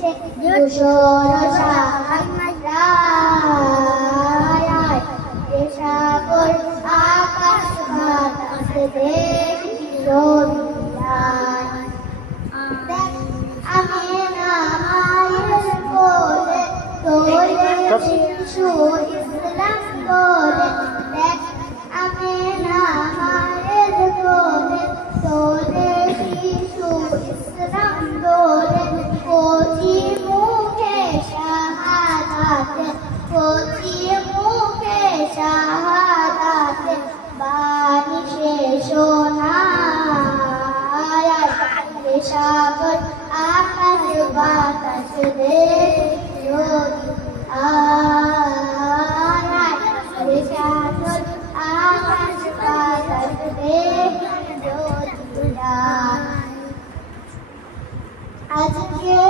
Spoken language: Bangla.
ধূসর সাগর সাগর আকাশ বাতাস দেখি রবিরায় আমি না মায়ের কোলে তোলে শিশু ইসলাম বলে দেখ আমি না মায়ের কোলে তোলে শিশু ইসলাম বলে কচি মুখে শাহাদাতে কচি মুখে শাহাদাতে বাণী শেষ শোনায় সাগর আকাশ বাতাস দেখি রবিরায় সাগর আকাশ বাতাস দেখি রবিরায় আজকে